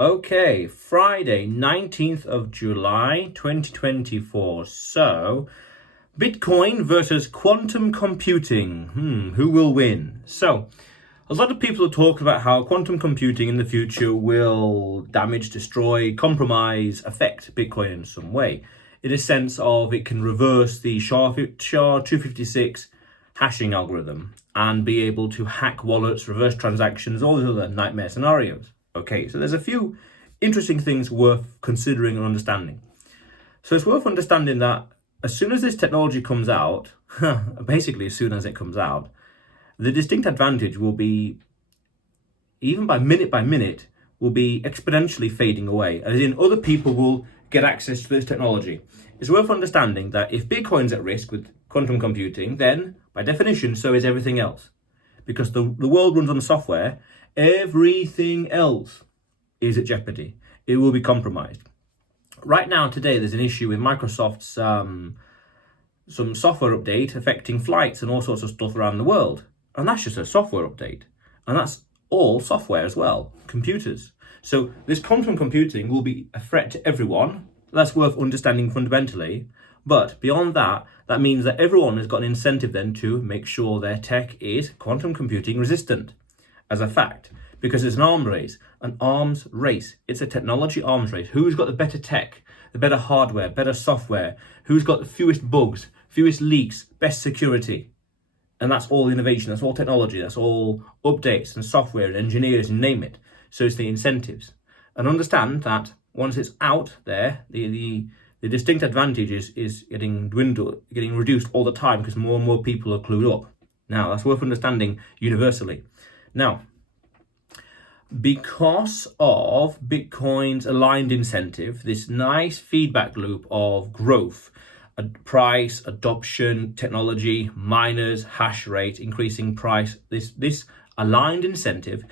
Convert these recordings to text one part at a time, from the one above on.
Okay, Friday, 19th of July, 2024. So, Bitcoin versus quantum computing. Who will win? So, a lot of people are talking about how quantum computing in the future will damage, destroy, compromise, affect Bitcoin in some way. In a sense of it can reverse the SHA-256 hashing algorithm and be able to hack wallets, reverse transactions, all these other nightmare scenarios. Okay, so there's a few interesting things worth considering and understanding. So it's worth understanding that as soon as this technology comes out, basically as soon as it comes out, the distinct advantage will be, even by minute, will be exponentially fading away, as in other people will get access to this technology. It's worth understanding that if Bitcoin's at risk with quantum computing, then by definition, so is everything else. Because the world runs on software, everything else is at jeopardy. It will be compromised. Right now, today, there's an issue with Microsoft's some software update affecting flights and all sorts of stuff around the world. And that's just a software update. And that's all software as well, computers. So this quantum computing will be a threat to everyone. That's worth understanding fundamentally. But beyond that, that means that everyone has got an incentive then to make sure their tech is quantum computing resistant as a fact. Because it's an arms race. It's a technology arms race. Who's got the better tech, the better hardware, better software? Who's got the fewest bugs, fewest leaks, best security? And that's all innovation, that's all technology, that's all updates and software and engineers and name it. So it's the incentives. And understand that once it's out there, the distinct advantage is getting reduced all the time because more and more people are clued up. Now, that's worth understanding universally. Now, because of Bitcoin's aligned incentive, this nice feedback loop of growth, price, adoption, technology, miners, hash rate, increasing price, this aligned incentive,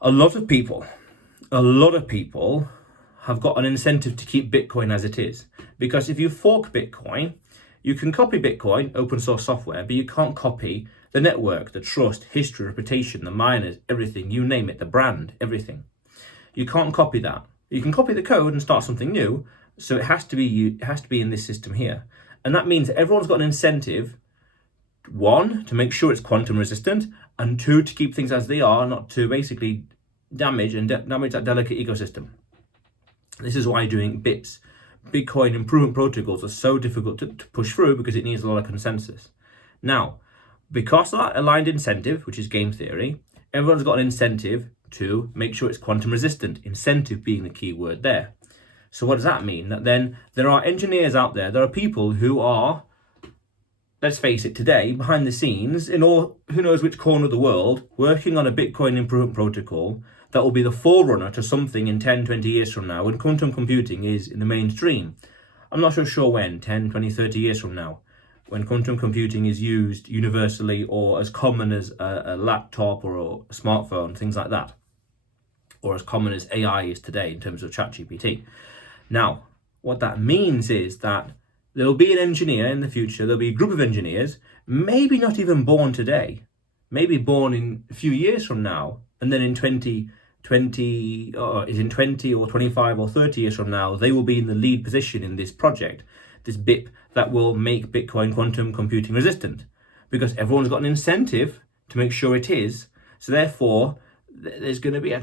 a lot of people have got an incentive to keep Bitcoin as it is. Because if you fork Bitcoin, you can copy Bitcoin, open source software, but you can't copy the network, the trust, history, reputation, the miners, everything, you name it, the brand, everything. You can't copy that. You can copy the code and start something new, so it has to be in this system here. And that means that everyone's got an incentive, one, to make sure it's quantum resistant, and two, to keep things as they are, not to basically damage that delicate ecosystem. This is why doing Bitcoin improvement protocols are so difficult to push through, because it needs a lot of consensus. Now, because of that aligned incentive, which is game theory, everyone's got an incentive to make sure it's quantum resistant, incentive being the key word there. So what does that mean? That then there are engineers out there, there are people who are, let's face it, today, behind the scenes, in all, who knows which corner of the world, working on a Bitcoin improvement protocol that will be the forerunner to something in 10, 20 years from now, when quantum computing is in the mainstream. I'm not so sure when, 10, 20, 30 years from now, when quantum computing is used universally or as common as a laptop or a smartphone, things like that, or as common as AI is today in terms of ChatGPT. Now, what that means is that there'll be an engineer in the future, there'll be a group of engineers, maybe not even born today, maybe born in a few years from now, and then in 20 or 25 or 30 years from now, they will be in the lead position in this project, this BIP that will make Bitcoin quantum computing resistant, because everyone's got an incentive to make sure it is. So therefore, there's going to be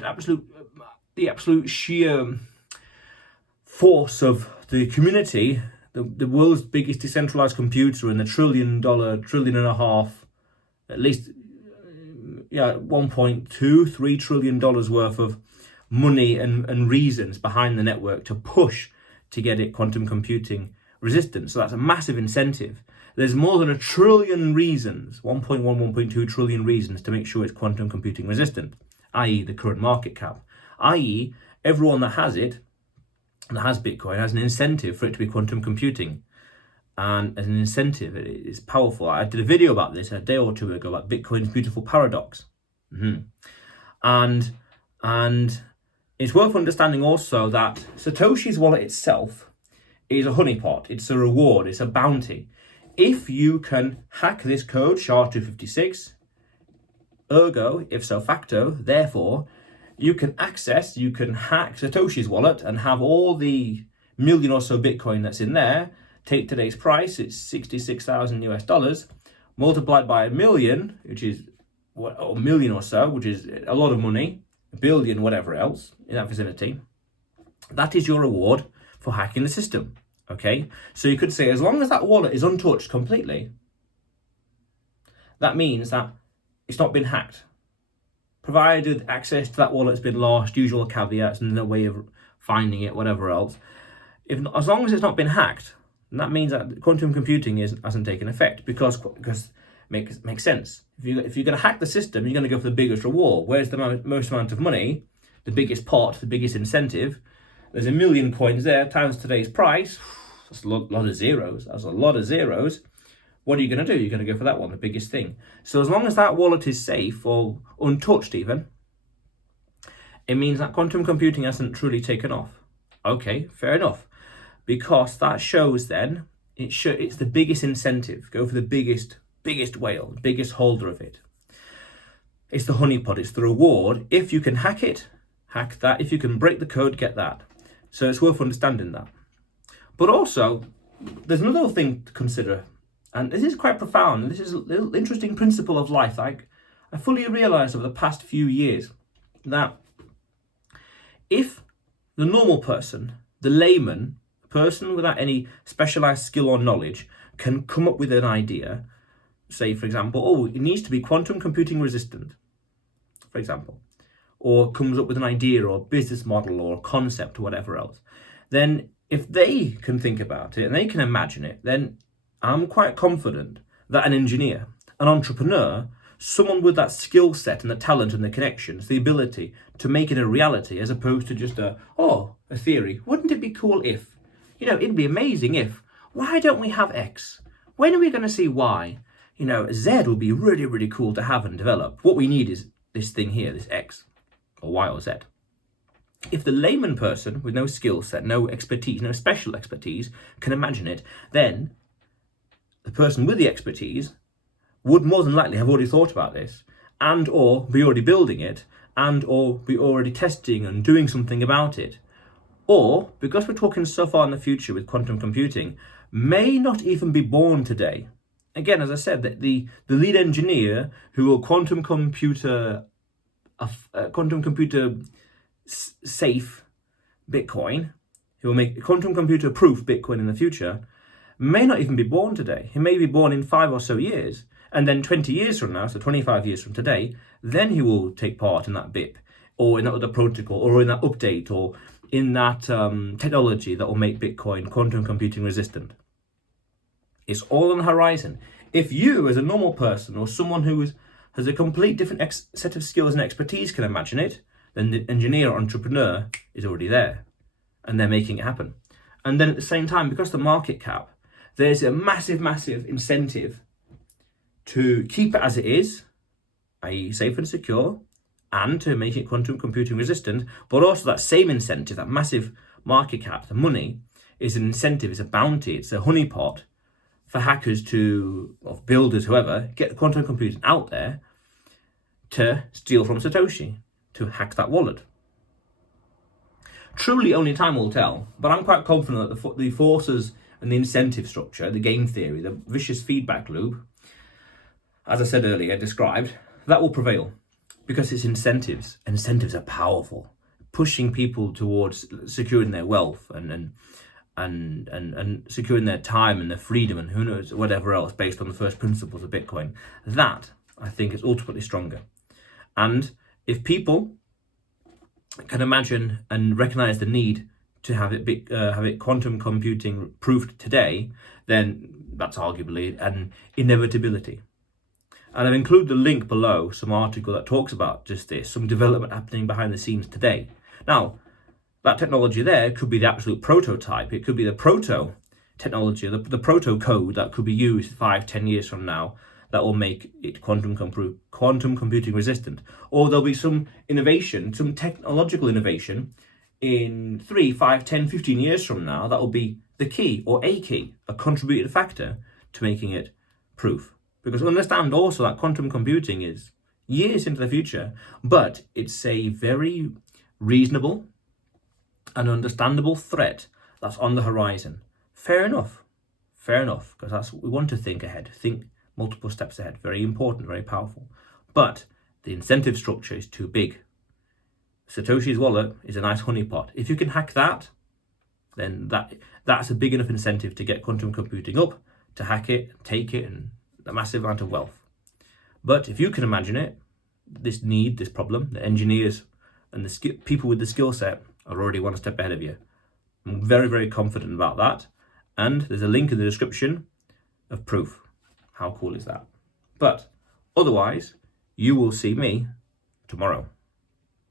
the absolute sheer force of the community, the world's biggest decentralized computer and the $1.5 trillion, at least, 1.23 trillion worth of money and reasons behind the network to push to get it quantum computing resistant. So that's a massive incentive. There's more than 1 trillion reasons, 1.2 trillion reasons to make sure it's quantum computing resistant, i.e. the current market cap, i.e. everyone that has it, that has Bitcoin, has an incentive for it to be quantum computing. And as an incentive, it is powerful. I did a video about this a day or two ago about Bitcoin's beautiful paradox. And it's worth understanding also that Satoshi's wallet itself is a honeypot. It's a reward. It's a bounty. If you can hack this code, SHA-256, ergo, if so facto, therefore, you can hack Satoshi's wallet and have all the million or so Bitcoin that's in there. Take today's price, it's 66,000 US dollars, multiplied by a million, which is a million or so, which is a lot of money, a billion, whatever else in that vicinity. That is your reward for hacking the system. Okay, so you could say as long as that wallet is untouched completely, that means that it's not been hacked. Provided access to that wallet has been lost, usual caveats and no way of finding it, whatever else. As long as it's not been hacked, that means that quantum computing hasn't taken effect because it makes sense. If you're going to hack the system, you're going to go for the biggest reward. Where's the most amount of money, the biggest pot, the biggest incentive? There's a million coins there times today's price. That's a lot of zeros. That's a lot of zeros. What are you going to do? You're going to go for that one, the biggest thing. So as long as that wallet is safe or untouched even, it means that quantum computing hasn't truly taken off. Okay, fair enough. Because that shows then, it's the biggest incentive. Go for the biggest whale, the biggest holder of it. It's the honeypot, it's the reward. If you can hack it, hack that. If you can break the code, get that. So it's worth understanding that. But also, there's another thing to consider. And this is quite profound. This is a little interesting principle of life. I fully realized over the past few years that if the normal person, the layman, person without any specialized skill or knowledge can come up with an idea, say, for example, it needs to be quantum computing resistant, for example, or comes up with an idea or a business model or a concept or whatever else, then if they can think about it and they can imagine it, then I'm quite confident that an engineer, an entrepreneur, someone with that skill set and the talent and the connections, the ability to make it a reality as opposed to just a theory. Wouldn't it be cool if? It'd be amazing if. Why don't we have X? When are we going to see Y? Z would be really, really cool to have and develop. What we need is this thing here, this X, or Y or Z. If the layman person with no skill set, no expertise, no special expertise can imagine it, then the person with the expertise would more than likely have already thought about this and or be already building it and or be already testing and doing something about it. Or, because we're talking so far in the future with quantum computing, may not even be born today. Again, as I said, that the lead engineer who will quantum computer safe Bitcoin, who will make quantum computer proof Bitcoin in the future, may not even be born today. He may be born in 5 or so years, and then 20 years from now, so 25 years from today, then he will take part in that BIP, or in that other protocol, or in that update, or in that technology that will make Bitcoin quantum computing resistant. It's all on the horizon. If you, as a normal person, or someone who has a complete different set of skills and expertise can imagine it, then the engineer or entrepreneur is already there, and they're making it happen. And then at the same time, because the market cap, there's a massive, massive incentive to keep it as it is, i.e. safe and secure, and to make it quantum computing resistant, but also that same incentive, that massive market cap, the money, is an incentive, it's a bounty, it's a honeypot for hackers or builders, whoever, get the quantum computing out there to steal from Satoshi, to hack that wallet. Truly, only time will tell, but I'm quite confident that the forces and the incentive structure, the game theory, the vicious feedback loop, as I said earlier, described, that will prevail because it's incentives. Incentives are powerful, pushing people towards securing their wealth and securing their time and their freedom and who knows, whatever else, based on the first principles of Bitcoin. That, I think, is ultimately stronger. And if people can imagine and recognize the need to have it quantum computing proofed today, then that's arguably an inevitability. And I've included the link below, some article that talks about just this, some development happening behind the scenes today. Now, that technology there could be the absolute prototype. It could be the proto technology, the proto code that could be used 5-10 years from now that will make it quantum computing resistant. Or there'll be some innovation, some technological innovation in 3, 5, 10, 15 years from now that will be the key or a key, a contributing factor to making it proof. Because understand also that quantum computing is years into the future, but it's a very reasonable and understandable threat that's on the horizon. Fair enough, because that's what we want to think ahead, think multiple steps ahead. Very important, very powerful. But the incentive structure is too big. Satoshi's wallet is a nice honeypot. If you can hack that, then that's a big enough incentive to get quantum computing up, to hack it, take it, and a massive amount of wealth. But if you can imagine it, this problem, the engineers and the people with the skill set are already one step ahead of you. I'm very, very confident about that. And there's a link in the description of proof. How cool is that? But otherwise, you will see me tomorrow.